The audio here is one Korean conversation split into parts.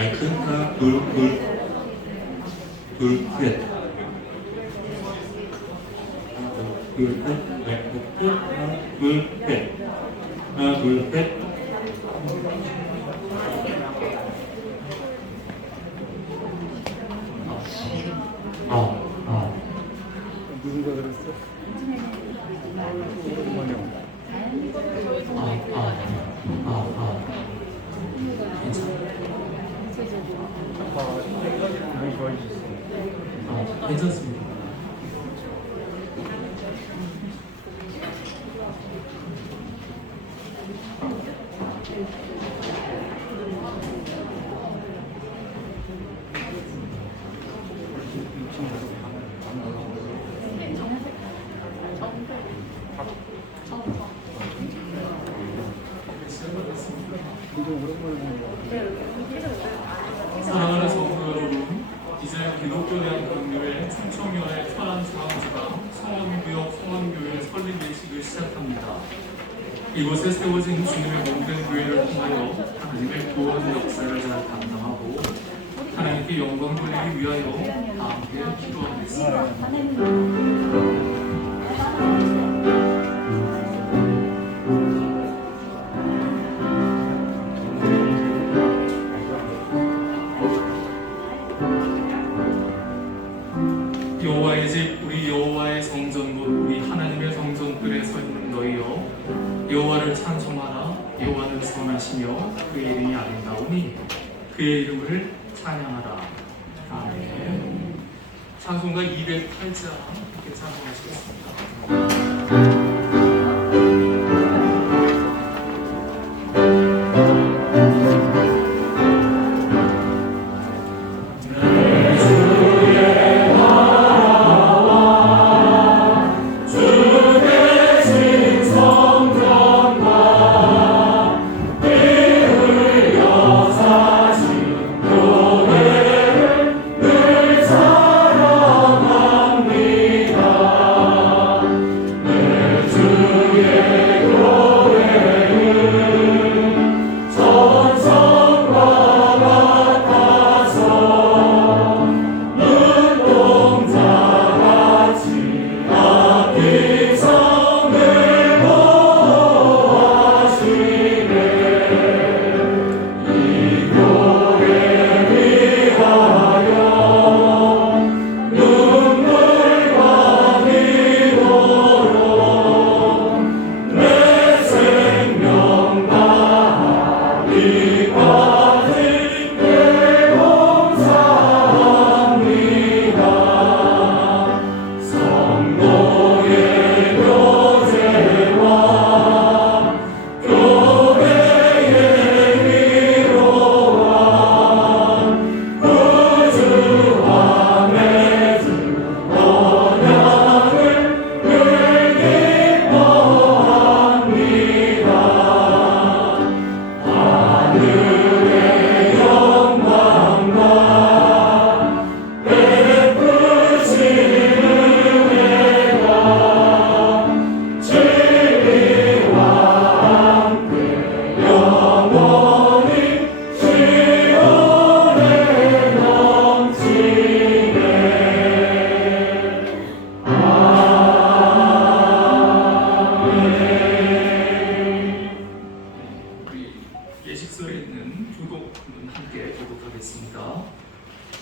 마이크 하나 둘셋 하나 둘셋 누군가 그랬어? 오랜만에 온다. 괜찮습니다. 사랑하는 성도 여러분, 이제 기독교 대한민국교회 충청교회 천안중앙지방 성원구역 성원교회 설립 예식을 시작합니다. 이곳에 세워진 주님의 몸된 교회를 통하여 하나님의 구원 역사를 잘 감당하고 하나님께 영광 돌리기 위하여 다 함께 기도하겠습니다. 여호와의 집 우리 여호와의 성전 곧 우리 하나님의 성전들에 서 있는 너희여 여호와를 찬송하라. 여호와는 선하시며 그의 이름이 아름다우니 그의 이름을 찬양하라. 아멘. 찬송가 208장 함께 찬송하시겠습니다.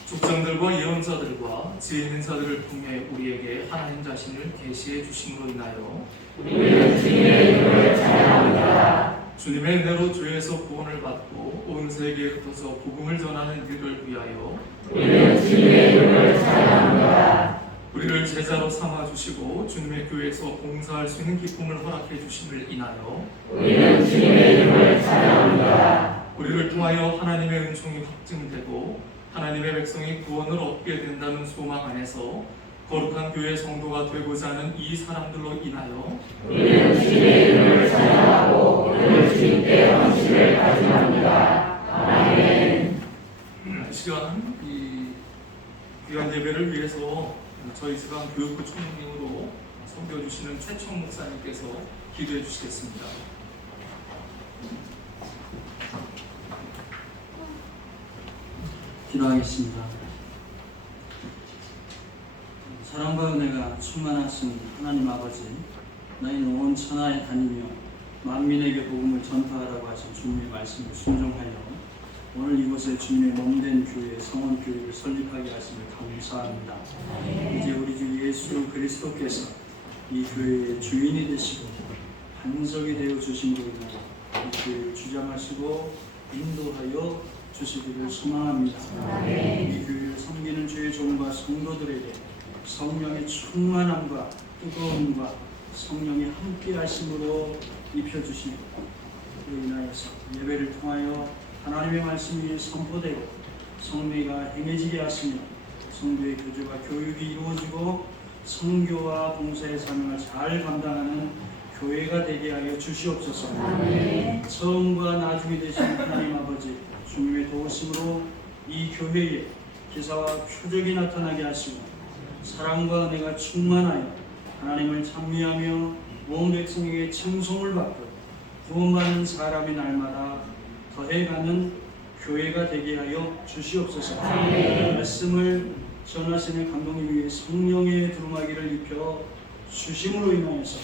족장들과 예언자들과 지혜 있는 자들을 통해 우리에게 하나님 자신을 계시해 주심으로 인하여 우리는 주님의 이름을 찬양합니다. 주님의 은혜로 죄에서 구원을 받고 온 세계에 흩어서 복음을 전하는 일을 위하여 우리는 주님의 이름을 찬양합니다. 우리를 제자로 삼아주시고 주님의 교회에서 봉사할 수 있는 기쁨을 허락해 주심을 인하여 우리는 주님의 이름을 찬양합니다. 우리를 통하여 하나님의 은총이 확증되고 하나님의 백성이 구원을 얻게 된다는 소망 안에서 거룩한 교회 성도가 되고자 하는 이 사람들로 인하여 우리는 주님의 이름을 찬양하고 오늘 주님께 헌신을 다짐합니다. 아멘. 이 시간 이 귀한 예배를 위해서 저희 지방 교육부 총무님으로 섬겨주시는 최청 목사님께서 기도해 주시겠습니다. 기도하겠습니다. 사랑과 은혜가 충만하신 하나님 아버지, 너희는 온 천하에 다니며 만민에게 복음을 전파하라고 하신 주님의 말씀을 순종하여 오늘 이곳에 주님의 몸된 교회 성원교회를 설립하게 하심을 감사합니다. 이제 우리 주 예수 그리스도께서 이 교회의 주인이 되시고 반석이 되어 주심으로 인하여 이 교회를 주장하시고 인도하여 주시기를 소망합니다. 이 교회를 섬기는 주의 종과 성도들에게 성령의 충만함과 뜨거움과 성령의 함께 하심으로 입혀주시고 그로 인하여서 예배를 통하여 하나님의 말씀이 선포되고 성례가 행해지게 하시며 성도의 교제와 교육이 이루어지고 선교와 봉사의 사명을 잘 감당하는 교회가 되게 하여 주시옵소서. 처음과 나중에 되신 하나님 아버지 주님의 도우심으로 이 교회에 기사와 표적이 나타나게 하시고 사랑과 은혜가 충만하여 하나님을 찬미하며 온 백성에게称颂을 받고 구원받는 사람이 날마다 더해가는 교회가 되게 하여 주시옵소서. 말씀을 전하시는 감독님 위에 성령의 두루마기를 입혀 주심으로 인하여서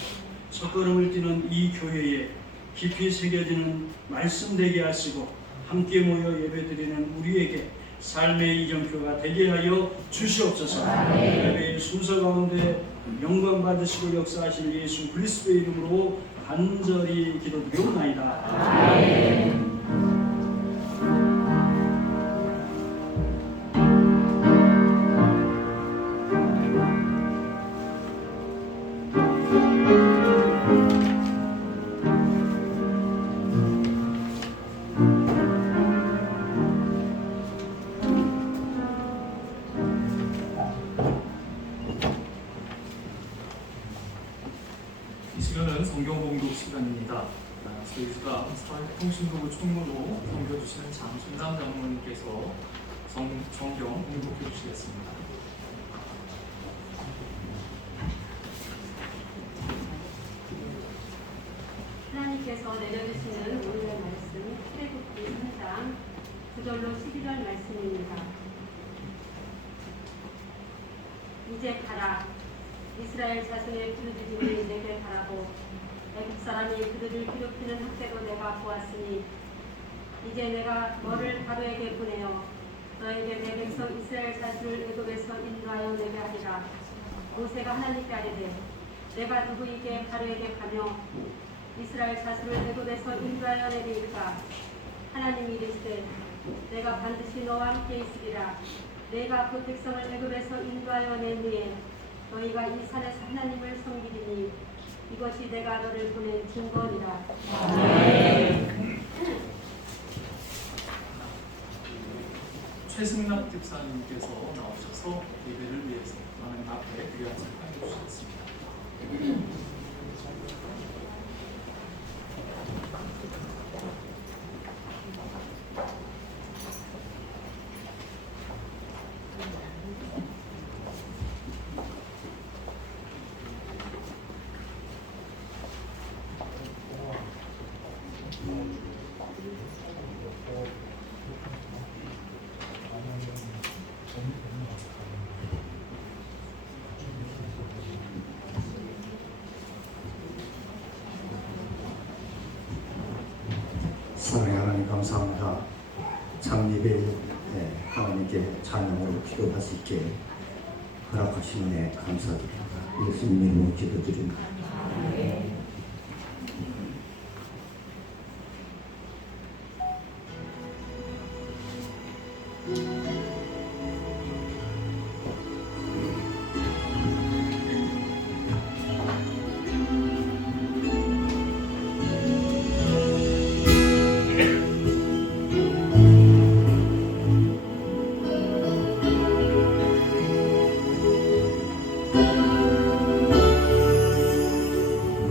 첫걸음을 뛰는 이 교회에 깊이 새겨지는 말씀 되게 하시고 함께 모여 예배드리는 우리에게 삶의 이정표가 되게 하여 주시옵소서. 예배의 순서 가운데 영광 받으시고 역사하실 예수 그리스도의 이름으로 간절히 기도드리옵나이다. 이 시간은 성경 봉독 시간입니다. 저희가 사회통신국을 총무로 섬겨주시는 장순남 장로님께서 성경 봉독해 주시겠습니다. 하나님께서 내려주시는 오늘의 말씀 출애굽기 3장 9절로 11절 말씀입니다. 이제 가라. 이스라엘 자손의 부르짖음이 내게 가라고 애국 사람이 그들을 괴롭히는 학대도 내가 보았으니 이제 내가 너를 바로에게 보내어 너에게 내 백성 이스라엘 자손을 애굽에서 인도하여 내게 하리라. 모세가 하나님께 아뢰되 내가 누구에게 바로에게 가며 이스라엘 자손을 애굽에서 인도하여 내리까 하나님이 이르시되 내가 반드시 너와 함께 있으리라. 내가 그 백성을 애굽에서 인도하여 낸 후에 너희가 이 산에서 하나님을 섬기리니 이것이 내가 너를 보낸 증거니라. 최승락 집사님께서 나오셔서 예배를 위해서 하나님 앞에 귀한 찬양해 주시겠습니다. 사랑의 하나님 감사합니다. 창립에 하나님께 찬양으로 기도할 수 있게 허락하신 은혜 감사드립니다. 예수님 이름으로 기도드립니다.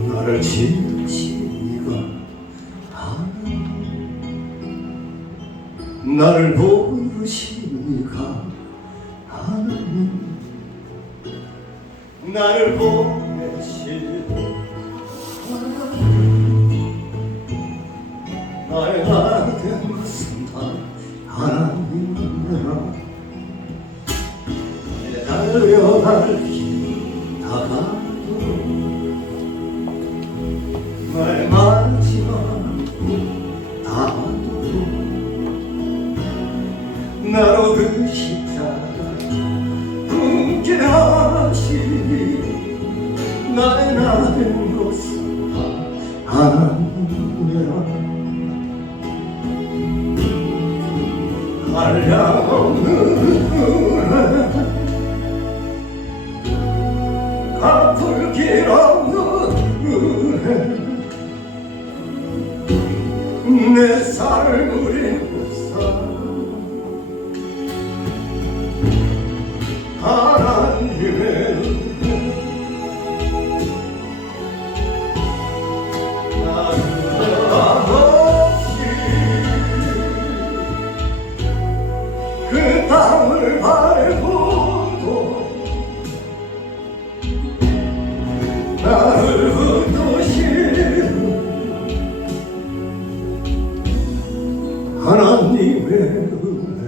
나를 지으시니가 하나님, 나를 부르시니가 하나님, 나를 보내시고 하나님, 나의 나된 것은 다 하나님이라. 기다가도 말 마지막 다도 나로 그 십자가 굳게 하시니 나의 나된 것은 하나님이라 한량없는 은혜 갚을 길 없는 은혜 내 삶을 입고서 하나님의 은혜 그 땅을 밟고도 나를 붙드시는 하나님의 은혜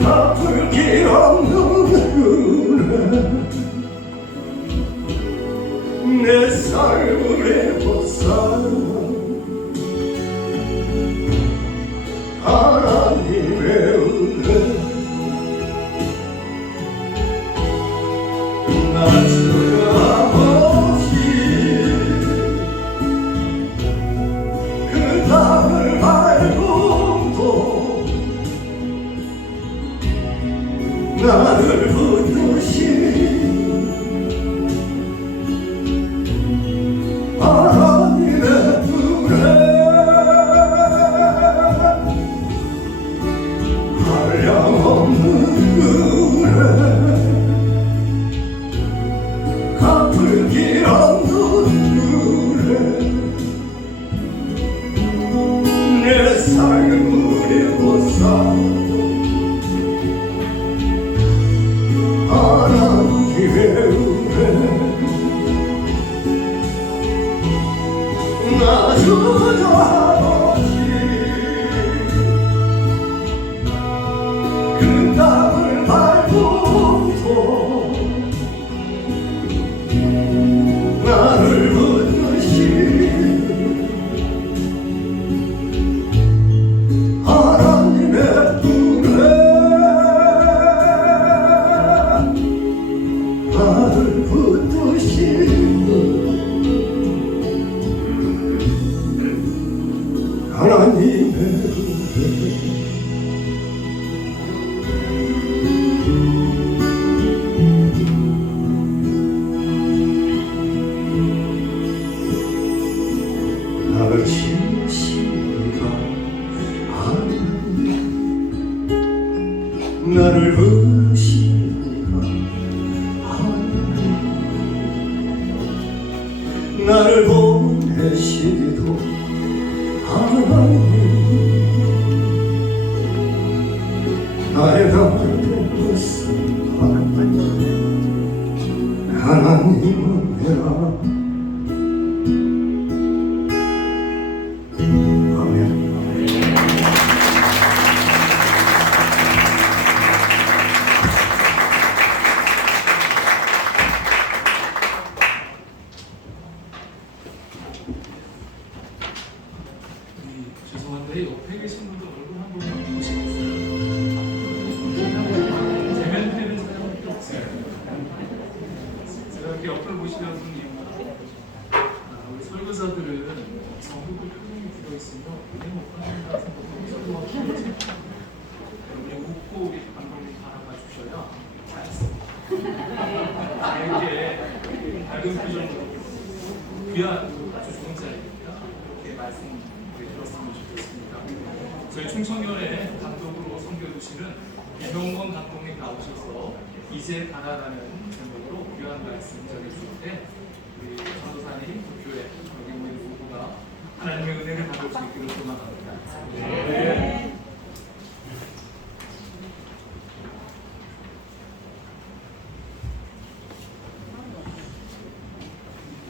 갚을 길 없는 은혜 내 삶을 해보사 하나님의 은혜 나 주함없이 그 땅을 밟고도 나를 붙드신 하나님의 은혜 한량없는 은혜 갚을 길 없는 은혜 내 삶을 입고서 하나님의 은혜 나 주저없이 그 땅을 밟고도 나를 붙드신 하나님의 은혜 나를 붙드신 하나님의 은혜 나를 지으시니가 하나님 나를 부르시니가 하나님 나를 보내시기도 하나님 나의 나된 것은 하나님이라 아멘. 죄송한데 옆에 계신 분들 얼굴 한 번만 보시겠어요? 제 멘트는 사용할 필요 없어요. 제가 이렇게 옆을 보시려는 이유가 우리 설교자들은 전국을 표정이 굳어있으며 은혜 못 받는다 생각하고 설교가 필요하지. 여러분이 웃고 우리 감독님 바라봐 주셔야 잘했습니다. 이렇게 밝은 표정으로 귀한 아주 좋은 자리입니다. 이렇게 말씀 드렸으면 좋겠습니다. 저희 충청연의 감독으로 섬겨주시는 이병건 감독님 나오셔서 이제 가라라는 제목으로 귀한 말씀 전해주실 때 우리 전도사님, 교회, 여기 모인 모두가 하나님의 은혜를 받을 수 있기를 소망합니다. 네.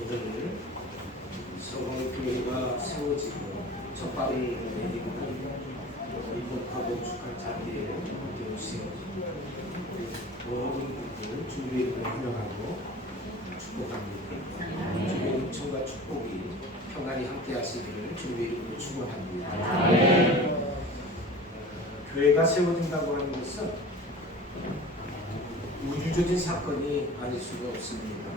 오늘 성원교회가 세워지고 첫 발을 내딛고 이곳하고 축한 자리에 함께 오신 모든 분들 주님의 이름을 환영하고 축복합니다. 주님의 은총과 축복이 평안히 함께 하시기를 주님의 이름으로 축원합니다. 교회가 세워진다고 하는 것은 우주적인 사건이 아닐 수가 없습니다.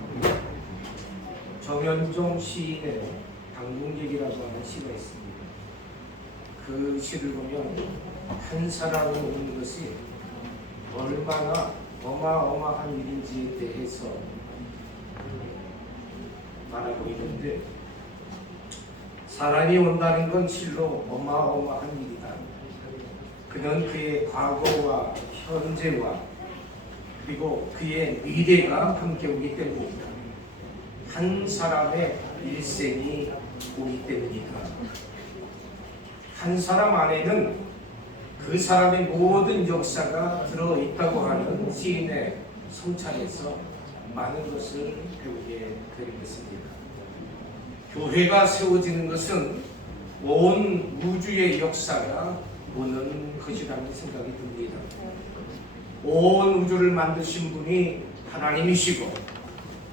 정현종 시인의 당궁객이라고 하는 시가 있습니다. 그 시를 보면 한 사람이 오는 것이 얼마나 어마어마한 일인지에 대해서 말하고 있는데, 사람이 온다는 건 실로 어마어마한 일이다. 그는 그의 과거와 현재와 그리고 그의 미래가 함께 오기 때문입니다. 한 사람의 일생이 오기 때문이다. 한 사람 안에는 그 사람의 모든 역사가 들어있다고 하는 시인의 성찰에서 많은 것을 배우게 되는 것입니다. 교회가 세워지는 것은 온 우주의 역사가 오는 것이라는 생각이 듭니다. 온 우주를 만드신 분이 하나님이시고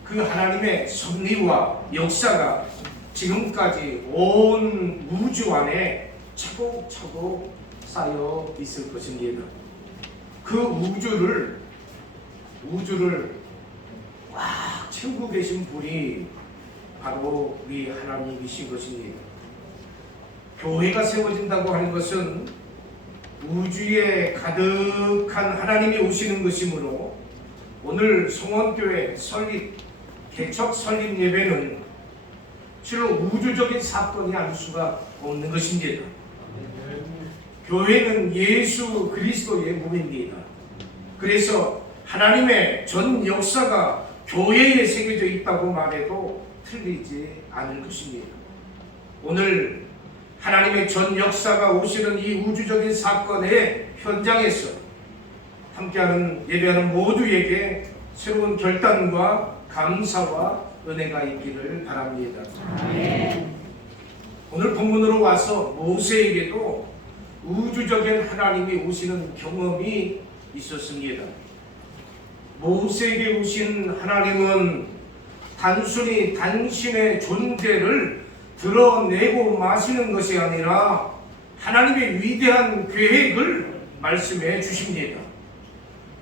그 하나님의 섭리와 역사가 지금까지 온 우주 안에 차곡차곡 쌓여 있을 것입니다. 그 우주를 꽉 채우고 계신 분이 바로 우리 하나님이신 것입니다. 교회가 세워진다고 하는 것은 우주에 가득한 하나님이 오시는 것이므로 오늘 성원교회 개척 설립 예배는 실로 우주적인 사건이 아닐 수가 없는 것입니다. 교회는 예수 그리스도의 몸입니다. 그래서 하나님의 전 역사가 교회에 새겨져 있다고 말해도 틀리지 않을 것입니다. 오늘 하나님의 전 역사가 오시는 이 우주적인 사건의 현장에서 함께하는 예배하는 모두에게 새로운 결단과 감사와 은혜가 있기를 바랍니다. 오늘 본문으로 와서 모세에게도 우주적인 하나님이 오시는 경험이 있었습니다. 모세에게 오신 하나님은 단순히 당신의 존재를 드러내고 마시는 것이 아니라 하나님의 위대한 계획을 말씀해 주십니다.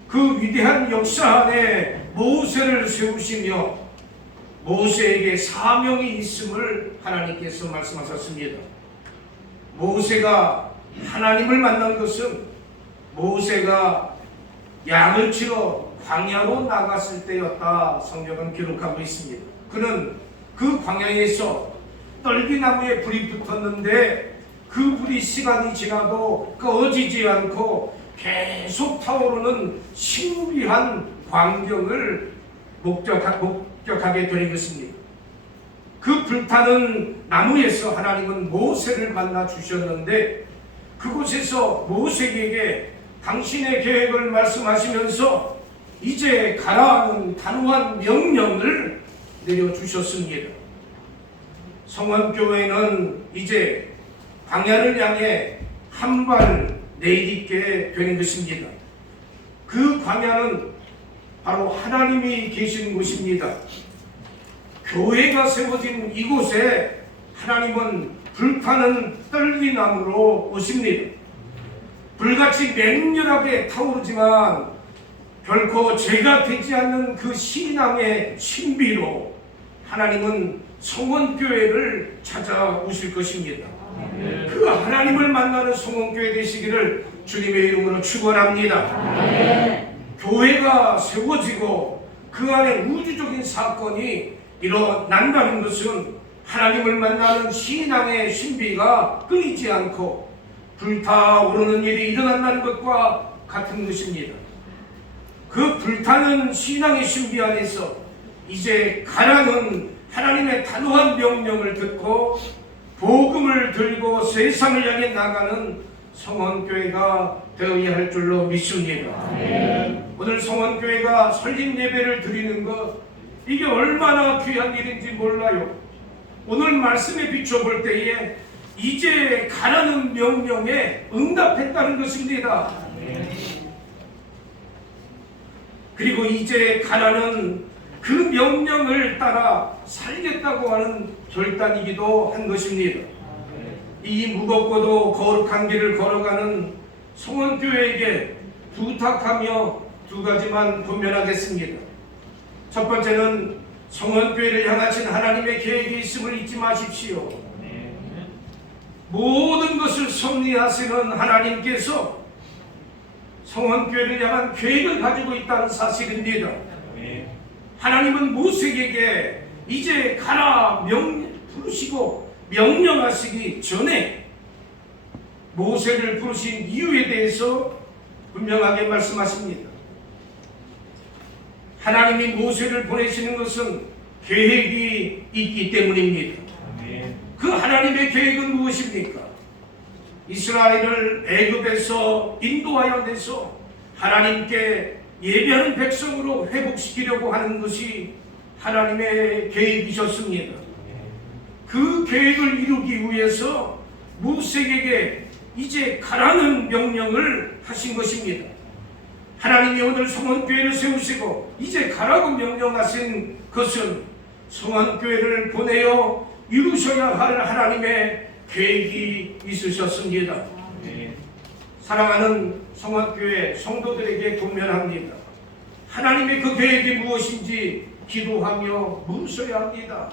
그 위대한 역사 안에 모세를 세우시며 모세에게 사명이 있음을 하나님께서 말씀하셨습니다. 모세가 하나님을 만난 것은 모세가 양을 치러 광야로 나갔을 때였다. 성경은 기록하고 있습니다. 그는 그 광야에서 떨기나무에 불이 붙었는데 그 불이 시간이 지나도 꺼지지 않고 계속 타오르는 신비한 광경을 목격하게 되는 것입니다. 그 불타는 나무에서 하나님은 모세를 만나 주셨는데 그곳에서 모세에게 당신의 계획을 말씀하시면서 이제 가라는 단호한 명령을 내려주셨습니다. 성원교회는 이제 광야를 향해 한 발 내딛게 되는 것입니다. 그 광야는 바로 하나님이 계신 곳입니다. 교회가 세워진 이곳에 하나님은 불타는 떨기나무로 오십니다. 불같이 맹렬하게 타오르지만 결코 죄가 되지 않는 그 신앙의 신비로 하나님은 성원교회를 찾아오실 것입니다. 그 하나님을 만나는 성원교회 되시기를 주님의 이름으로 축원합니다. 교회가 세워지고 그 안에 우주적인 사건이 일어난다는 것은 하나님을 만나는 신앙의 신비가 끊이지 않고 불타오르는 일이 일어난다는 것과 같은 것입니다. 그 불타는 신앙의 신비 안에서 이제 가라는 하나님의 단호한 명령을 듣고 복음을 들고 세상을 향해 나가는 성원교회가 되어야 할 줄로 믿습니다. 오늘 성원교회가 설립 예배를 드리는 것, 이게 얼마나 귀한 일인지 몰라요. 오늘 말씀에 비춰볼 때에 이제 가라는 명령에 응답했다는 것입니다. 그리고 이제 가라는 그 명령을 따라 살겠다고 하는 결단이기도 한 것입니다. 이 무겁고도 거룩한 길을 걸어가는 성원교회에게 부탁하며 두 가지만 분별하겠습니다. 첫 번째는 성원교회를 향하신 하나님의 계획이 있음을 잊지 마십시오. 모든 것을 섭리하시는 하나님께서 성원교회를 향한 계획을 가지고 있다는 사실입니다. 하나님은 모세에게 이제 가라 부르시고 명령하시기 전에 모세를 부르신 이유에 대해서 분명하게 말씀하십니다. 하나님이 모세를 보내시는 것은 계획이 있기 때문입니다. 그 하나님의 계획은 무엇입니까? 이스라엘을 애굽에서 인도하여 내서 하나님께 예배하는 백성으로 회복시키려고 하는 것이 하나님의 계획이셨습니다. 그 계획을 이루기 위해서 모세에게 이제 가라는 명령을 하신 것입니다. 하나님이 오늘 성원교회를 세우시고 이제 가라고 명령하신 것은 성원교회를 보내어 이루셔야 할 하나님의 계획이 있으셨습니다. 사랑하는 성원교회 성도들에게 권면합니다. 하나님의 그 계획이 무엇인지 기도하며 묻으셔야 합니다.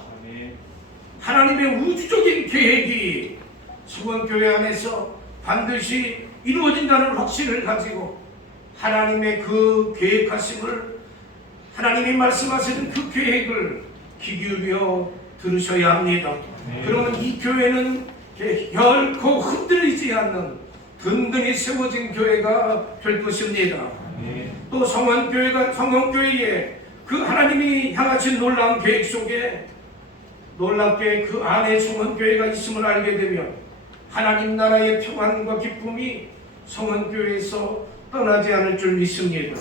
하나님의 우주적인 계획이 성원교회 안에서 반드시 이루어진다는 확신을 가지고 하나님의 그 계획하심을, 하나님이 말씀하시는 그 계획을 귀 기울여 들으셔야 합니다. 그러면 이 교회는 결코 흔들리지 않는 든든히 세워진 교회가 될 것입니다. 또 성원교회에 그 하나님이 향하신 놀라운 계획 속에 놀랍게 그 안에 성원교회가 있음을 알게 되면 하나님 나라의 평안과 기쁨이 성원교회에서 떠나지 않을 줄 믿습니다.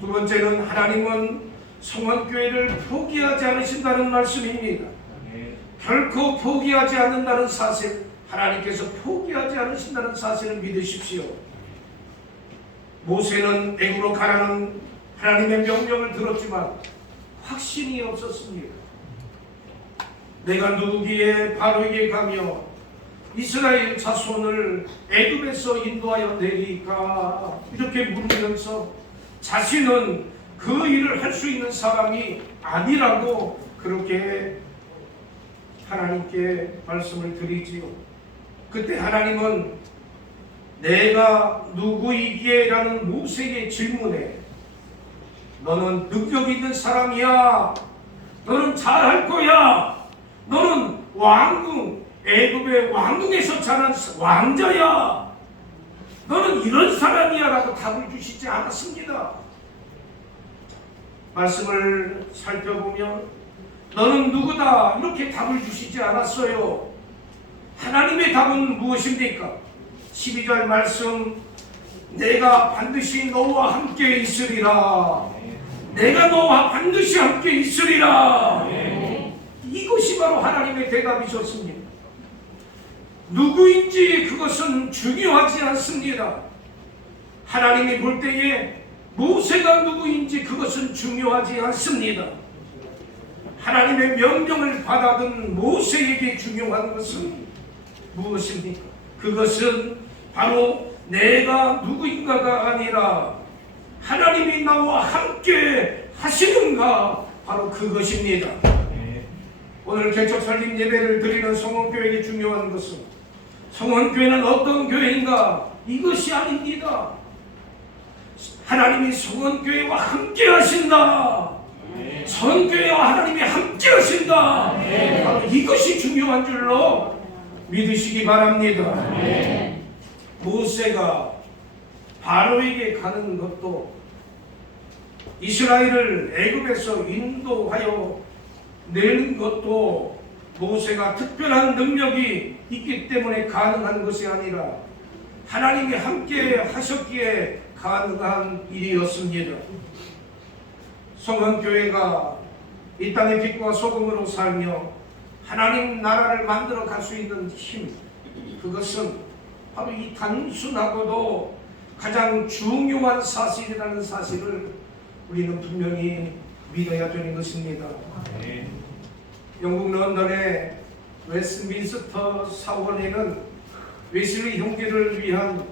두 번째는 하나님은 성원교회를 포기하지 않으신다는 말씀입니다. 결코 포기하지 않는다는 사실, 하나님께서 포기하지 않으신다는 사실을 믿으십시오. 모세는 애굽으로 가라는 하나님의 명령을 들었지만 확신이 없었습니다. 내가 누구기에 바로에게 가며 이스라엘 자손을 애굽에서 인도하여 내리까, 이렇게 물으면서 자신은 그 일을 할 수 있는 사람이 아니라고 그렇게 하나님께 말씀을 드리지요. 그때 하나님은 내가 누구이기에? 라는 모세의 질문에 너는 능력 있는 사람이야, 너는 잘할 거야, 너는 왕궁, 애굽의 왕궁에서 자란 왕자야, 너는 이런 사람이야 라고 답을 주시지 않았습니다. 말씀을 살펴보면 너는 누구다 이렇게 답을 주시지 않았어요. 하나님의 답은 무엇입니까? 12절 말씀, 내가 반드시 너와 함께 있으리라. 내가 너와 반드시 함께 있으리라. 이것이 바로 하나님의 대답이셨습니다. 누구인지 그것은 중요하지 않습니다. 하나님이 볼 때에 모세가 누구인지 그것은 중요하지 않습니다. 하나님의 명령을 받아든 모세에게 중요한 것은 무엇입니까? 그것은 바로 내가 누구인가가 아니라 하나님이 나와 함께 하시는가, 바로 그것입니다. 오늘 개척 설립 예배를 드리는 성원교회에게 중요한 것은 성원교회는 어떤 교회인가, 이것이 아닙니다. 하나님이 성원교회와 함께 하신다. 성원교회와 하나님이 함께 하신다. 바로 이것이 중요한 줄로 믿으시기 바랍니다. 모세가 바로에게 가는 것도 이스라엘을 애굽에서 인도하여 내는 것도 모세가 특별한 능력이 있기 때문에 가능한 것이 아니라 하나님이 함께 하셨기에 가능한 일이었습니다. 성원교회가 이 땅의 빛과 소금으로 살며 하나님 나라를 만들어 갈 수 있는 힘, 그것은 바로 이 단순하고도 가장 중요한 사실이라는 사실을 우리는 분명히 믿어야 되는 것입니다. 영국 런던의 웨스트민스터 사원에는 웨슬리 형제를 위한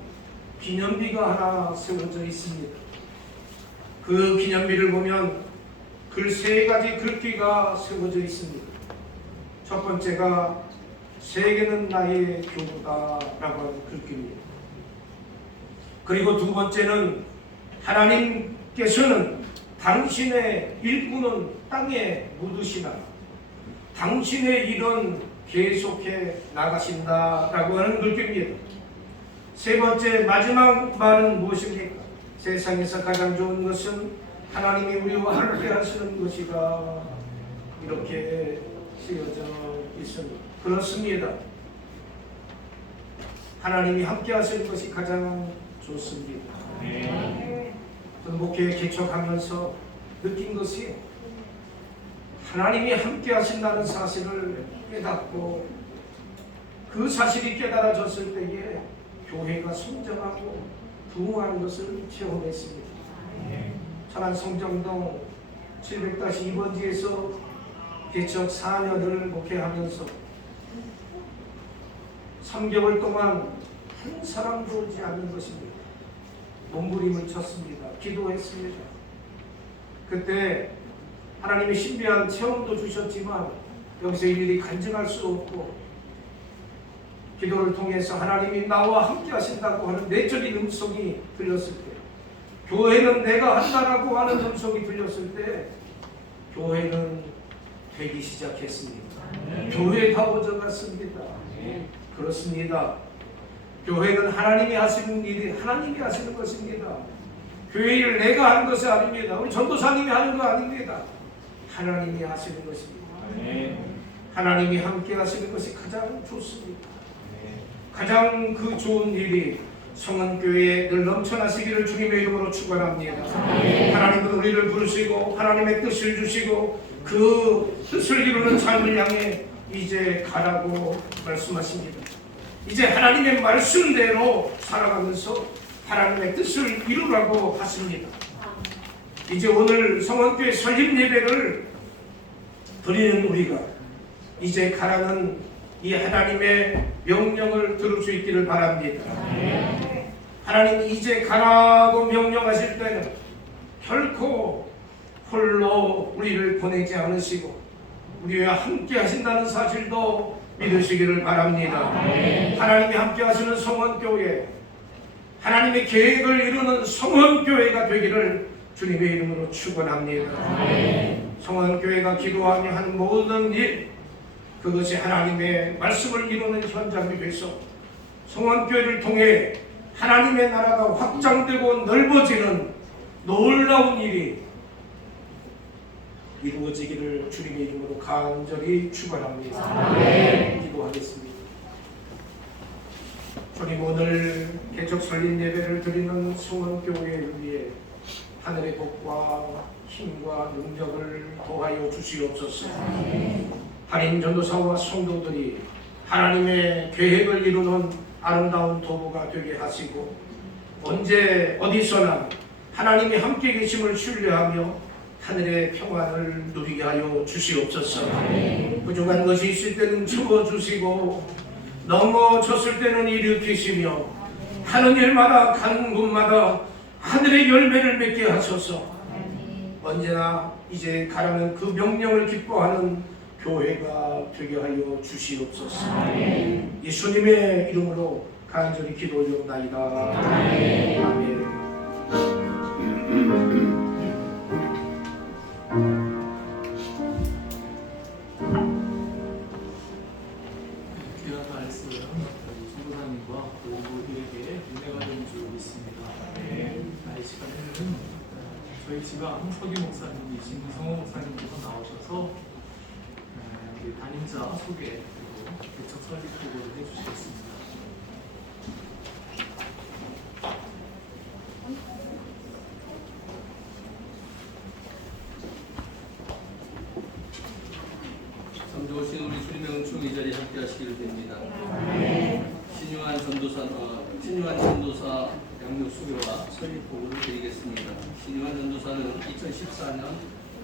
기념비가 하나 세워져 있습니다. 그 기념비를 보면 글 3가지 글귀가 세워져 있습니다. 첫 번째가 세계는 나의 교부다라고 하는 글귀입니다. 그리고 두 번째는 하나님께서는 당신의 일꾼은 땅에 묻으시나 당신의 일은 계속해 나가신다라고 하는 글귀입니다. 세 번째 마지막 말은 무엇입니까? 세상에서 가장 좋은 것은 하나님이 우리와 함께 하시는 것이다. 이렇게 쓰여져 있습니다. 그렇습니다. 하나님이 함께 하시는 것이 가장 좋습니다. 저는 목회에 개척하면서 느낀 것이 하나님이 함께 하신다는 사실을 깨닫고 그 사실이 깨달아졌을 때에 교회가 성장하고 부흥하는 것을 체험했습니다. 천안 성정동 700-2번지에서 개척 4년을 목회하면서 3개월 동안 한 사람도 오지 않는 것입니다. 몸부림을 쳤습니다. 기도했습니다. 그때 하나님이 신비한 체험도 주셨지만 여기서 일일이 간증할 수 없고 기도를 통해서 하나님이 나와 함께 하신다고 하는 내적인 음성이 들렸을 때, 교회는 내가 한다라고 하는 음성이 들렸을 때 교회는 되기 시작했습니다. 교회다워져 갔습니다. 그렇습니다. 교회는 하나님이 하시는 일이 하나님이 하시는 것입니다. 교회 일을 내가 하는 것이 아닙니다. 우리 전도사님이 하는 거 아닙니다. 하나님이 하시는 것입니다. 하나님이 함께 하시는 것이 가장 좋습니다. 가장 그 좋은 일이 성원교회에 늘 넘쳐나시기를 주님의 이름으로 축원합니다. 하나님은 우리를 부르시고 하나님의 뜻을 주시고 그 뜻을 이루는 삶을 향해 이제 가라고 말씀하십니다. 이제 하나님의 말씀대로 살아가면서 하나님의 뜻을 이루라고 하십니다. 이제 오늘 성원교회 설립 예배를 드리는 우리가 이제 가라는 이 하나님의 명령을 들을 수 있기를 바랍니다. 하나님이 이제 가라고 명령하실 때는 결코 홀로 우리를 보내지 않으시고 우리와 함께 하신다는 사실도 믿으시기를 바랍니다. 하나님이 함께 하시는 성원교회, 하나님의 계획을 이루는 성원교회가 되기를 주님의 이름으로 축원합니다. 성원교회가 기도하며 하는 모든 일, 그것이 하나님의 말씀을 이루는 현장이 돼서 성원교회를 통해 하나님의 나라가 확장되고 넓어지는 놀라운 일이 이루어지기를 주님의 이름으로 간절히 축원합니다. 기도하겠습니다. 주님, 오늘 개척 설립 예배를 드리는 성원교회를 위해 하늘의 복과 힘과 능력을 더하여 주시옵소서. 한인 전도사와 성도들이 하나님의 계획을 이루는 아름다운 도구가 되게 하시고 언제 어디서나 하나님이 함께 계심을 신뢰하며 하늘의 평안을 누리게 하여 주시옵소서. 부족한 것이 있을 때는 채워주시고 넘어졌을 때는 일으키시며 하는 일마다 가는 곳마다 하늘의 열매를 맺게 하소서. 언제나 이제 가라는 그 명령을 기뻐하는 교회가 되게 하여 주시옵소서. 예수님의 이름으로 간절히 기도드리옵나이다. 아멘. 귀한 말씀, 성도사님과 모두에게 저희 지방 서기 목사님이신 이성호 목사님께서 나오셔서 우리 담임자 소개 그리고 개척 설립 보고를 해주시겠습니다. 참 좋으신 우리 주님의 은총 이 자리에 함께 하시기를 빕니다. 신유한 전도사 양육 수료와 설립 보고를 드리겠습니다. 신유한 전도사는 2014년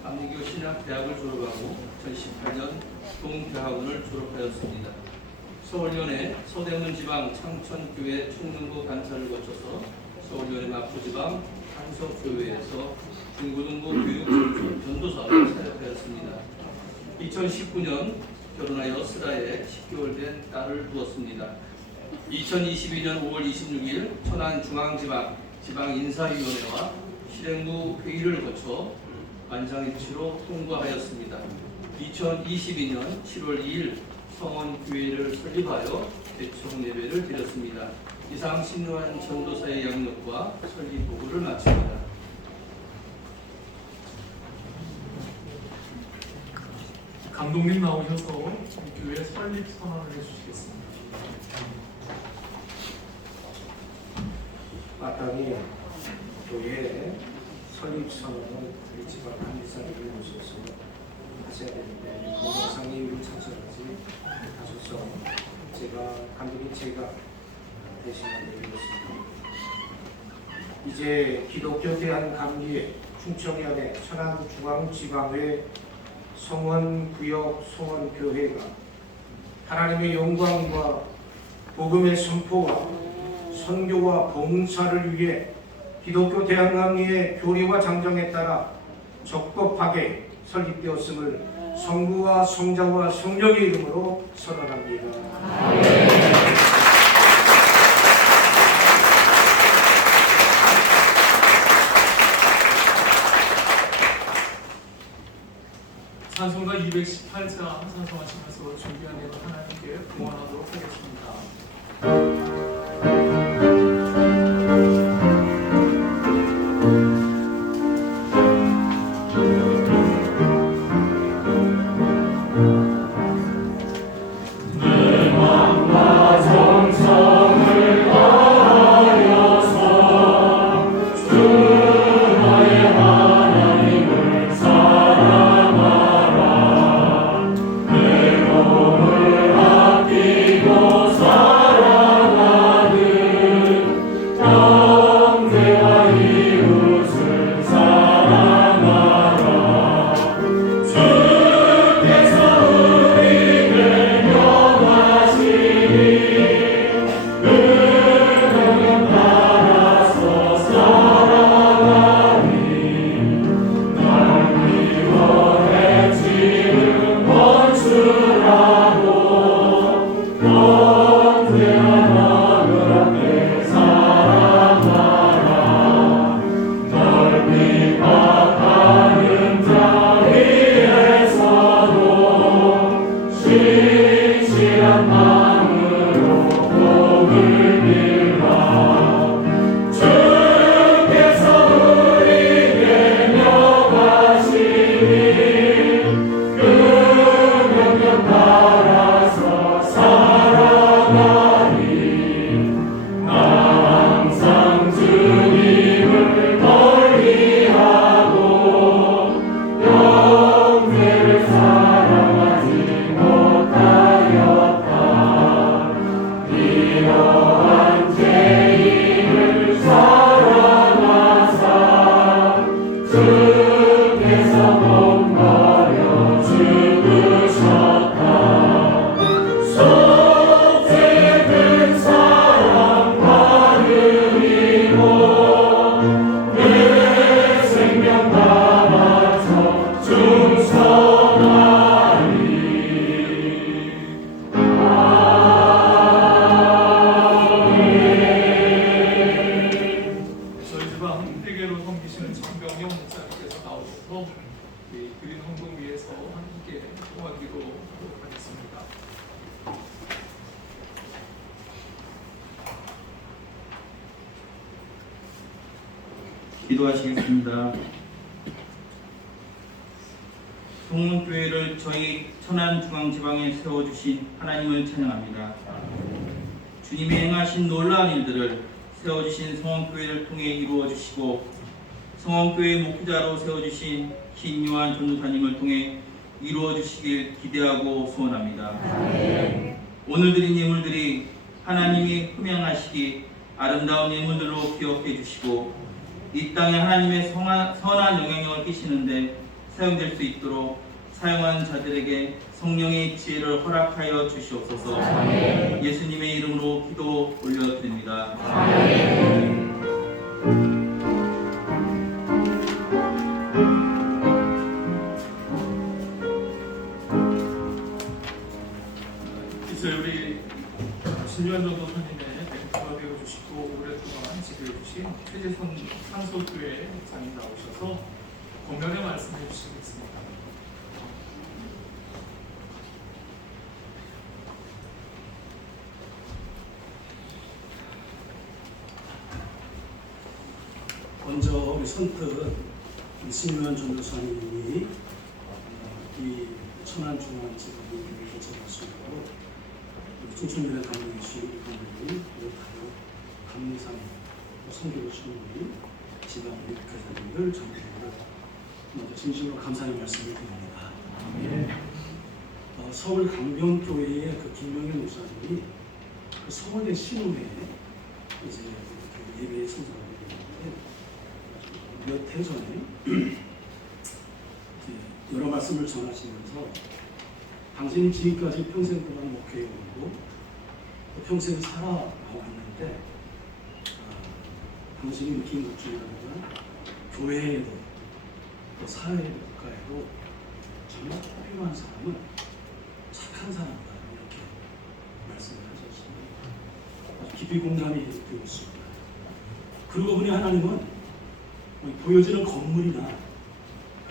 감리교 신학대학을 졸업하고 2018년 동대학원을 졸업하였습니다. 서울연회 서대문 지방 창천교회 청년부 관찰을 거쳐서 서울연회 마포지방 한석교회에서 중고등부 교육 전도사로 사역하였습니다. 2019년 결혼하여 스라에 10개월 된 딸을 두었습니다. 2022년 5월 26일 천안중앙지방 지방인사위원회와 실행부 회의를 거쳐 만장일치로 통과하였습니다. 2022년 7월 2일 성원교회를 설립하여 개척 예배를 드렸습니다. 이상 신유한 전도사의 양육과 설립 보고를 마칩니다. 감독님 나오셔서 교회 설립 선언을 해주시겠습니다. 마땅히 교회 설립 선언을 우리 지방 감리사님을 모셔서 하셔야 되는데 공동상임위를 찬성하지 하셔서 감독님 제가 대신하게 되었습니다. 이제 기독교 대한감리회 충청연회 천안중앙지방회 성원구역 성원교회가 하나님의 영광과 복음의 선포와 선교와 봉사를 위해 기독교 대한감리회 교리와 장정에 따라 적법하게 설립되었음을 성부와 성자와 성령의 이름으로 선언합니다. 찬송가 218자 찬송하시면서 준비한 예물 하나님께 구원하도록 하겠습니다. 기도하시겠습니다. 성원교회를 저희 천안중앙지방에 세워주신 하나님을 찬양합니다. 주님이 행하신 놀라운 일들을 세워주신 성원교회를 통해 이루어주시고 성원교회 목회자로 세워주신 김요한 전도사님을 통해 이루어주시길 기대하고 소원합니다. 오늘 드린 예물들이 하나님이 흠양하시기 아름다운 예물들로 기억해 주시고 이 땅에 하나님의 선한 영향력을 끼치는데 사용될 수 있도록 사용하는 자들에게 성령의 지혜를 허락하여 주시옵소서. 예수님의 이름으로 기도 올려드립니다. 이제 우리 신유한 전도사님의 멘토가 되어주시고 오랫동안 지도해주신 최재선 상소교회 장님 나오셔서 건면의 말씀해 주시겠습니다. 먼저 우리 선뜻 신유한 전도사님이 이 천안중앙지방교회 개척하시고 춘천면에 담임해 주신 하나님 그리고 감리산 선교를 신우님 지방 목회자님들 전체를 먼저 진심으로 감사의 말씀을 드립니다. 서울 강변교회의 그 김명일 목사님이 그 서울대 신우회 이제 그 예배에 참석하게 되는데 몇 해 전에 여러 말씀을 전하시면서 당신이 지금까지 평생 동안 목회해오고 평생 살아왔는데 당신이 느낀 것 중에 하나가 교회에도 또 사회에도 국가에도 정말 필요한 사람은 착한 사람이다 이렇게 말씀을 하셨습니다. 아주 깊이 공감이 되었습니다. 그러고 보니 하나님은 보여지는 건물이나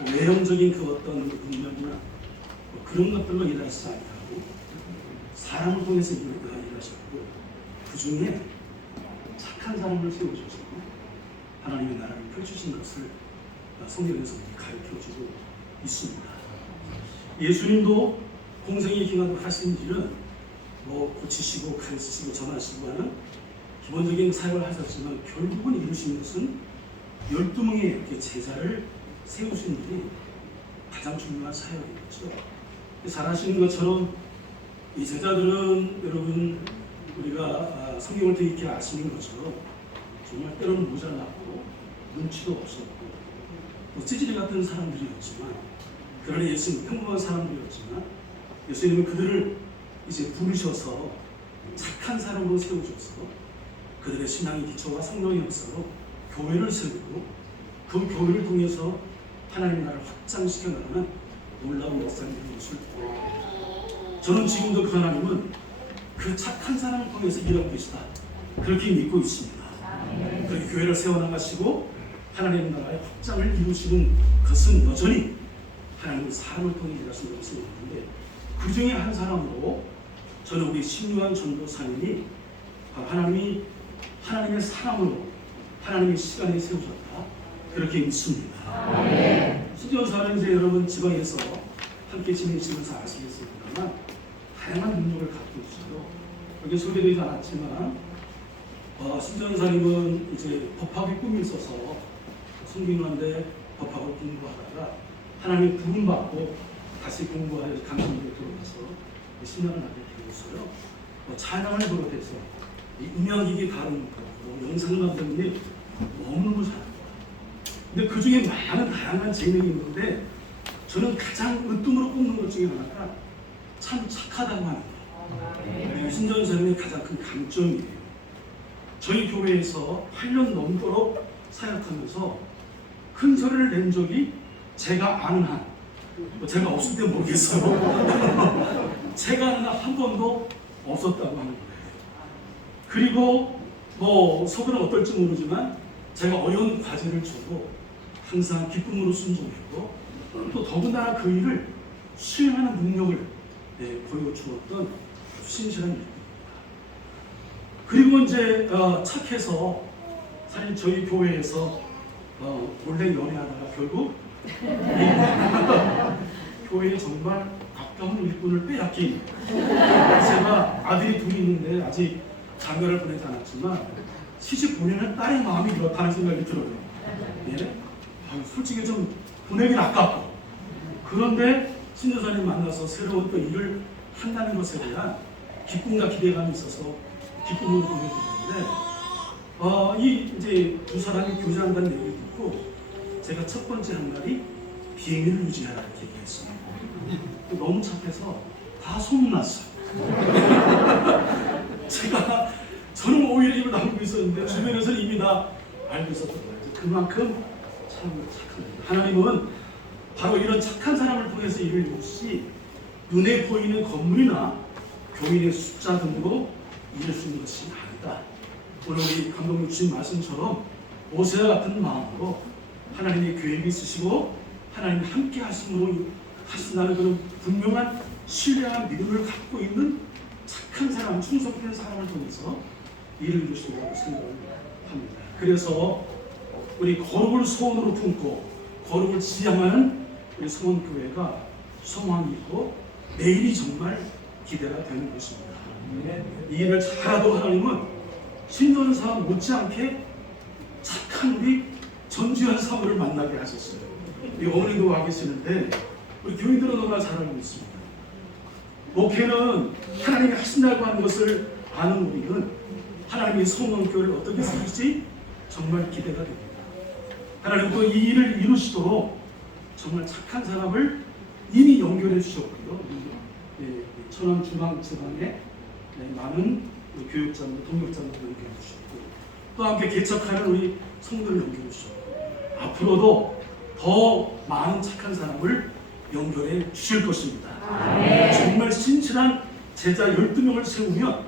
외형적인 그 어떤 능력이나 그런 것들로 일하시지 아니하고 사람을 통해서 일하셨고 그 중에 착한 사람을 세우셔서 하나님의 나라를 펼치신 것을 성경에서 가르쳐주고 있습니다. 예수님도 공생의 기간을 하신 일은 고치시고 가르치시고 전하시고 하는 기본적인 사역을 하셨지만 결국은 이루신 것은 12명의 제자를 세우신 일이 가장 중요한 사역이겠죠. 잘 아시는 것처럼 이 제자들은 여러분 우리가 성경을 되게 익히 아시는 것처럼 정말 때로는 모자랐고 눈치도 없었고 찌질이 같은 사람들이었지만 그러나 예수님은 평범한 사람들이었지만 예수님은 그들을 이제 부르셔서 착한 사람으로 세우셔서 그들의 신앙의 기초와 성령의 역사로 교회를 세우고 그 교회를 통해서 하나님의 나라를 확장시켜 나가는 놀라운 역사를 이루는 것을 저는 지금도 그 하나님은 그 착한 사람을 통해서 일하고 계시다 그렇게 믿고 있습니다. 그렇게 교회를 세워나가시고 하나님의 나라의 확장을 이루시는 것은 여전히 하나님은 사람을 통해 일하시는 것을 믿는데 그 중에 한 사람으로 저는 우리 신유한 전도사님이 하나님이 하나님의 사람으로 하나님의 시간에 세우셨다 그렇게 믿습니다. 신전사는 이제 여러분 지방에서 함께 지내시면서 아시겠습니다만 다양한 능력을 갖고 있어요. 여기 소개되지 않았지만 신전사님은 이제 법학의 꿈이 있어서 성균관대 법학을 공부하다가 하나님 부름 받고 다시 공부하여 강신교에 들어가서 신앙을 하게 되었어요. 찬양을 비롯해서 음향기기 다루는 거, 영상 만드는 게 너무너무 잘합니다. 근데 그 중에 많은 다양한 재능이 있는데 저는 가장 으뜸으로 꼽는 것 중에 하나가 참 착하다고 하는 거예요. 신전사님의 가장 큰 강점이에요. 저희 교회에서 8년 넘도록 사역하면서 큰 소리를 낸 적이 제가 아는 한, 제가 없을 때 모르겠어요. 제가 아는 한 한 번도 없었다고 하는 거예요. 그리고 속은 어떨지 모르지만 제가 어려운 과제를 줘도 항상 기쁨으로 순종했고 또 더군다나 그 일을 수행하는 능력을 보여주었던 신실한 일입니다. 그리고 이제 착해서 사실 저희 교회에서 원래 연애하다가 결국 교회에 정말 가까운 일꾼을 빼앗긴 제가 아들이 둘이 있는데 아직 장가를 보내지 않았지만 시집 보내는 딸의 마음이 그렇다는 생각이 들어요. 예? 솔직히 좀 보내긴 아깝고 그런데 신도사님 만나서 새로운 또 일을 한다는 것에 대한 기쁨과 기대감이 있어서 기쁨을 보내게 되는데 이 이제 두 사람이 교제한다는 얘기를 듣고 제가 첫 번째 한 말이 비행기를 유지하라 이렇게 얘기했어요. 너무 착해서 다 소문났어요. 저는 오히려 입을 다물고 있었는데 주변에서는 이미 다 알고 있었던 거예요. 그만큼 참 착합니다. 하나님은 바로 이런 착한 사람을 통해서 일을 이루시 눈에 보이는 건물이나 교인의 숫자 등으로 일을 쓰는 것이 아니다. 오늘 우리 감독님 주신 말씀처럼 모세와 같은 마음으로 하나님의 계획이 있으시고 하나님이 함께 하신다는 그런 분명한 신뢰한 믿음을 갖고 있는 착한 사람, 충성된 사람을 통해서 일을 이루신다고 생각을 합니다. 그래서 우리 거룩을 소원으로 품고 거룩을 지향하는 우리 성원교회가 소망이 있고 내일이 정말 기대가 되는 것입니다. 이 일을 잘하도 하나님은 신전사 못지않게 착한 우리 전주현 사모를 만나게 하셨어요. 이 어머니도 와 계시는데 우리 교인들은 너무나 잘 알고 있습니다. 목회는 하나님이 하신다고 하는 것을 아는 우리는 하나님이 성원교회를 어떻게 쓰실지 정말 기대가 됩니다. 하나님도 이 일을 이루시도록 정말 착한 사람을 이미 연결해 주셨고요. 천안중앙지방에 많은 교육자들, 동역자들 연결해 주셨고 또 함께 개척하는 우리 성도를 연결해 주셨고 앞으로도 더 많은 착한 사람을 연결해 주실 것입니다. 정말 신실한 제자 12명을 세우면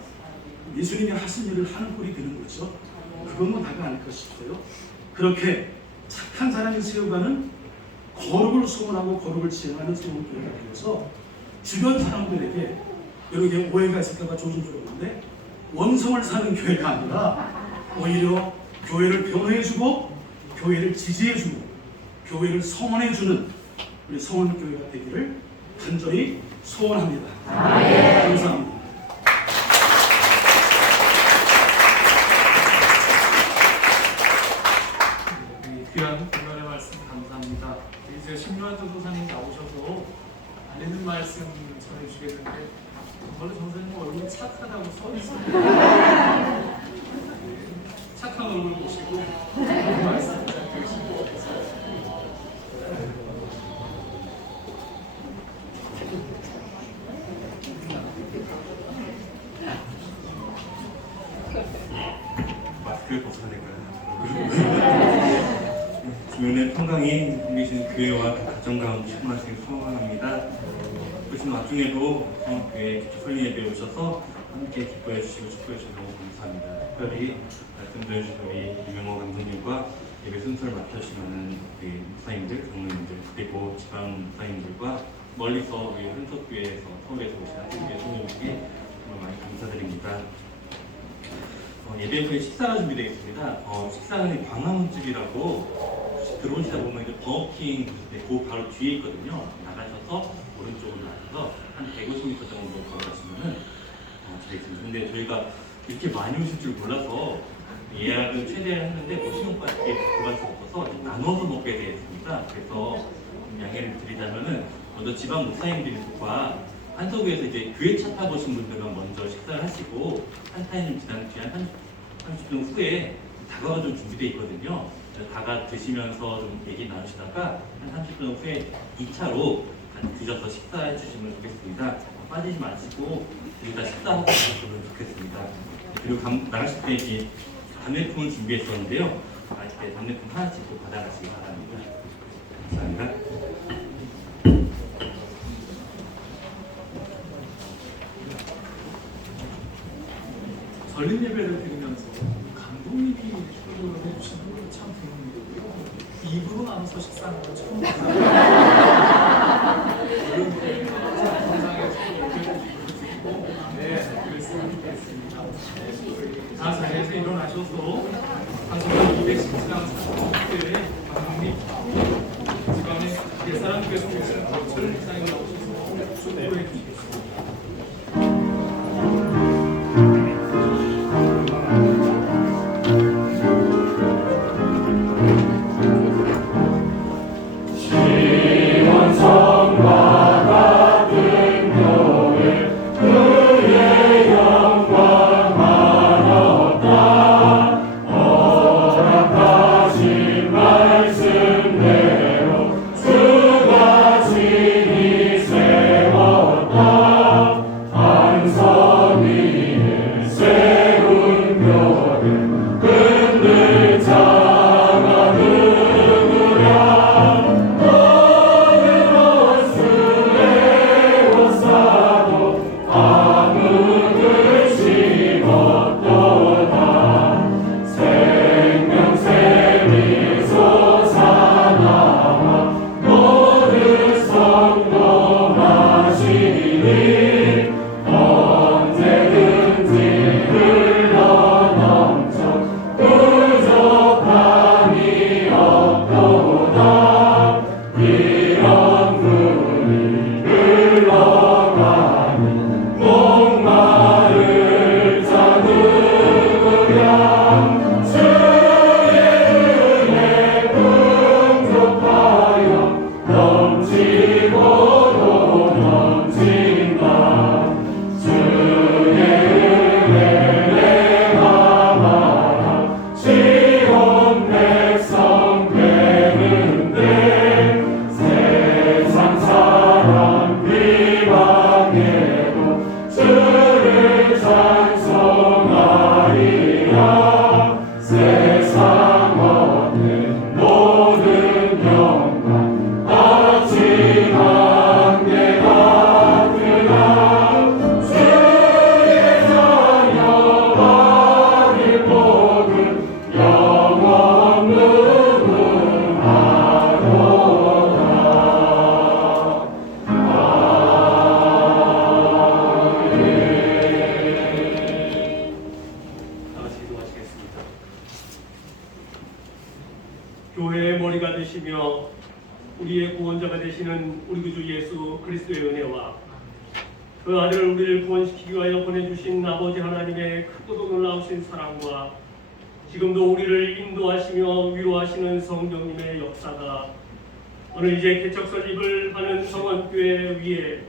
예수님이 하신 일을 하는 꼴이 되는 거죠. 그건 뭐 다가 아닐까 싶어요. 그렇게 착한 사람이 세워가는 거룩을 소원하고 거룩을 지향하는 성원교회가 되어서 주변 사람들에게 여러분에게 오해가 있을까봐 조심스러운데 원성을 사는 교회가 아니라 오히려 교회를 변호해주고 교회를 지지해주고 교회를 성원해주는 우리 성원교회가 되기를 간절히 소원합니다. 감사합니다. 귀한 분간의 말씀 감사합니다. 이제 신묘한 전도사님 나오셔서 알리는 말씀 전해주시겠는데 정말로 전도사님 얼굴이 착하다고 서 있어요. 착한 얼굴 보시고 말씀 드리시면 좋겠습니다. 마스크를 벗어야 될까요? 주변에 평강이 생기신 교회와 가정 가운데 충만하시길 소원합니다. 그러신 와중에도 교회 기초 설립 예배에 오셔서 함께 기뻐해 주시고 축복해 주셔서 너무 감사합니다. 특별히 말씀 전해주신 우리 유명호 감독님과 예배 순서를 맡아주시는 우리 목사님들, 장로님들 그리고 지방 목사님들과 멀리서 우리 한석교회에서 서울에서 오신 한석교회 성도님께 정말 많이 감사드립니다. 예배 후에 식사가 준비되어 있습니다. 식사는 광화문집이라고 들어오시다 보면 이제 버거킹 그 바로 뒤에 있거든요. 나가셔서 오른쪽으로 나가서 한 150m 정도 걸어가시면은 집에 있습니다. 근데 저희가 이렇게 많이 오실 줄 몰라서 예약을 최대한 했는데 오시는 분께 구할 수 없어서 나눠서 먹게 되었습니다. 그래서 양해를 드리자면은 먼저 지방 목사님들과 한석교에서 이제 교회 차 타보신 분들은 먼저 식사를 하시고 한 타임 지난 뒤 한 30분 후에 다가가 좀 준비되어 있거든요. 다가 드시면서 좀 얘기 나누시다가 한 30분 후에 2차로 같이 드셔서 식사해 주시면 좋겠습니다. 빠지지 마시고 여기다 식사하고 가셨으면 좋겠습니다. 그리고 나가실 때 이제 답례품을 준비했었는데요. 나가실 때 답례품 하나씩 또 받아가시기 바랍니다. 감사합니다. 설립 예배를 드리면서 감독님이 출석을 해주시는 걸 참 드문이고요. 입으로 나눠서 식사하는 건 처음 봤어요. 이런 건강에서 예배를 드리고 그랬으면 좋겠습니다. 다 자리에서 일어나셔서 방송국 217강 40회 하나님께서 계신 박철 목사님 나오셔서 축도해 주시겠습니다. 교회의 머리가 되시며 우리의 구원자가 되시는 우리 구주 예수 그리스도의 은혜와 그 아들을 우리를 구원시키기 위하여 보내주신 아버지 하나님의 크고도 놀라우신 사랑과 지금도 우리를 인도하시며 위로하시는 성령님의 역사가 오늘 이제 개척 설립을 하는 성원교회 위에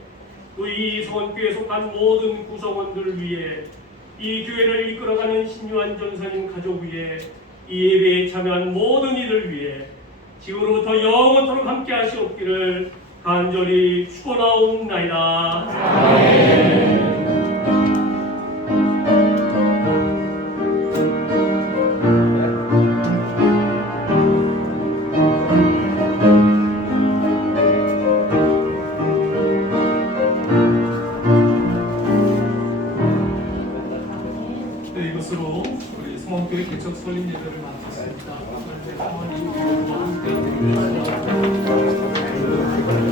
또 이 성원교회에 속한 모든 구성원들 위에 이 교회를 이끌어가는 신유한 전사님 가족 위에 이 예배에 참여한 모든 이들 위해 지금으로부터 영원토록 함께 하시옵기를 간절히 축원하옵나이다. 아멘. 네, 이것으로 우리 성원교회 개척 설립 예배를 마쳤습니다. 성원이 위로와 함께 드리겠습니다. 네.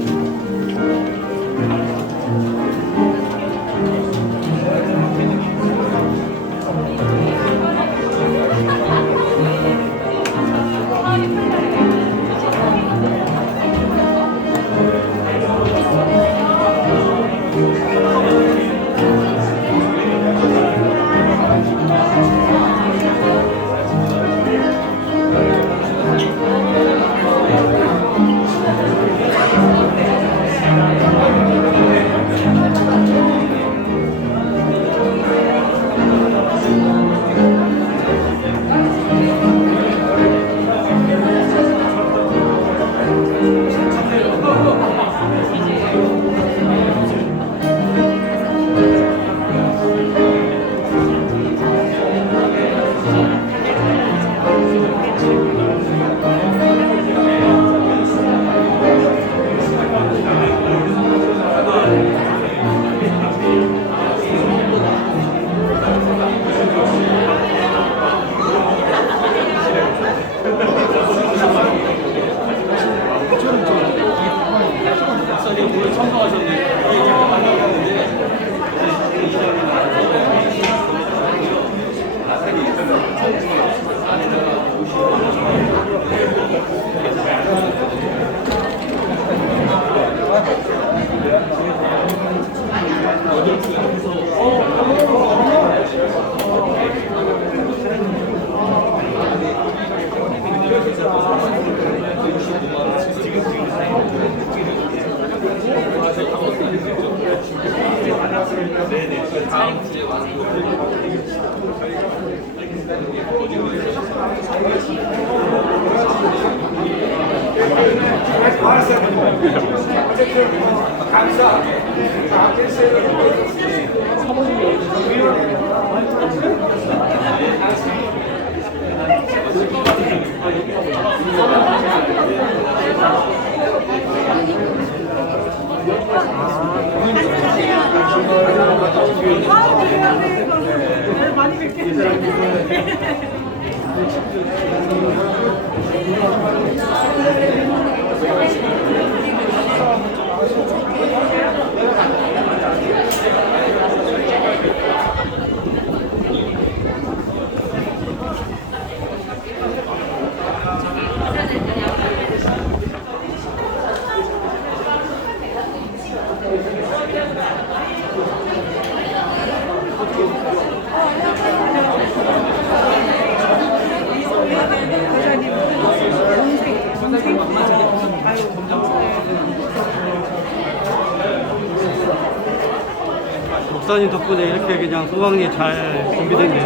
목사님 덕분에 이렇게 그냥 소방이 잘 준비됐네요.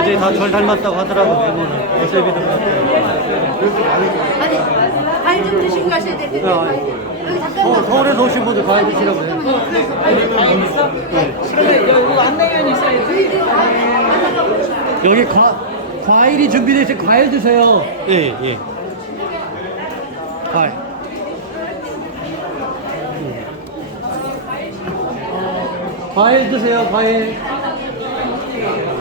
애들이 다 절 닮았다고 하더라고, 외모는. 어차피도 아니, 과일 좀 드시고 가셔야 될 텐데. 여기 잠깐만. 서울에서 오신 분들 과일 드시라고 해요. 과일 있어? 그러면 여기 안내면 있어야지. 여기 과일이 준비되어 있어요. 과일 드세요. 예, 예. 과일. 과일 드세요, 과일.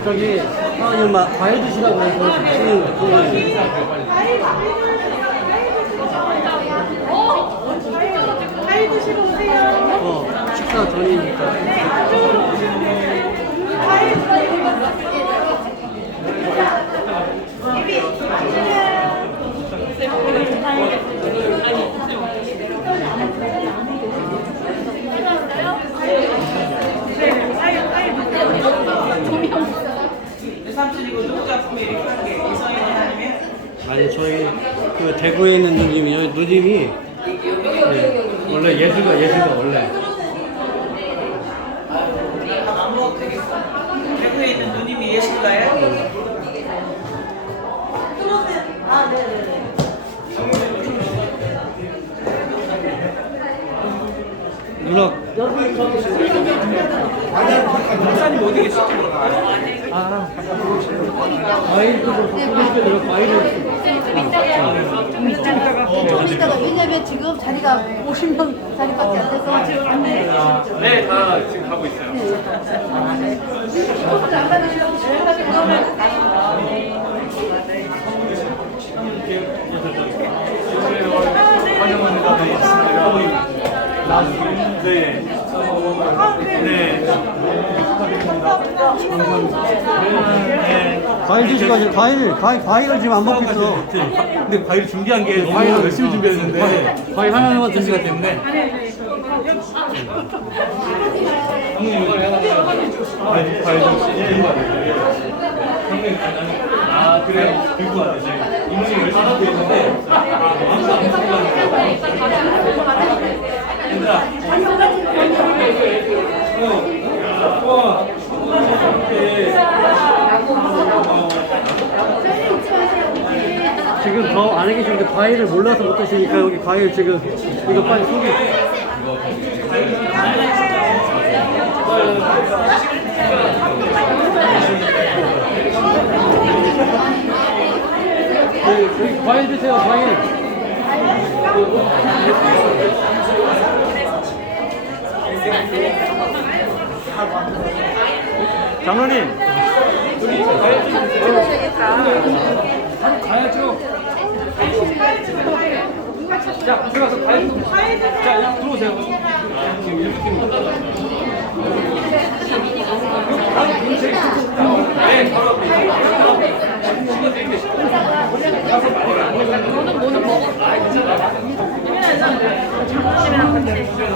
저기, 사장님, 과일 드시라고 해서 드시는 거예요. 과일 드시고 오세요. 식사 전이니까. 아니 저희 그 대구에 있는 누님이요. 누님이 원래 예수가 원래. 대구에 있는 누님이 예술가예요? 아, 네네네. 누나. 목사님 어디 계시죠? 과일도 좀 과일을. 좀 이따가 왜냐면 지금 자리가 50명 자리밖에 안 돼서 네, 다 지금 가고 있어요. 커플 안 받으시라고 네. 과일 드시고 가세요. 과일을 지금 안 먹고 있어. 근데 과일 준비한 게 너무 과일 열심히 준비했는데 과일 하나만 드시기 때문에. 아, 그래. 들고 와야 돼. 임시 열심히 하고 있는데. 지금 저 안에 계신데 과일을 몰라서 못 드시니까 여기 과일 지금 이거 빨리 소개. 여기 과일 드세요, 과일. 장로님. 가야죠. 자, 들어가서 과일 좀. 자, 들어오세요. 지금 이렇게 팀. 네, 바로 앞에.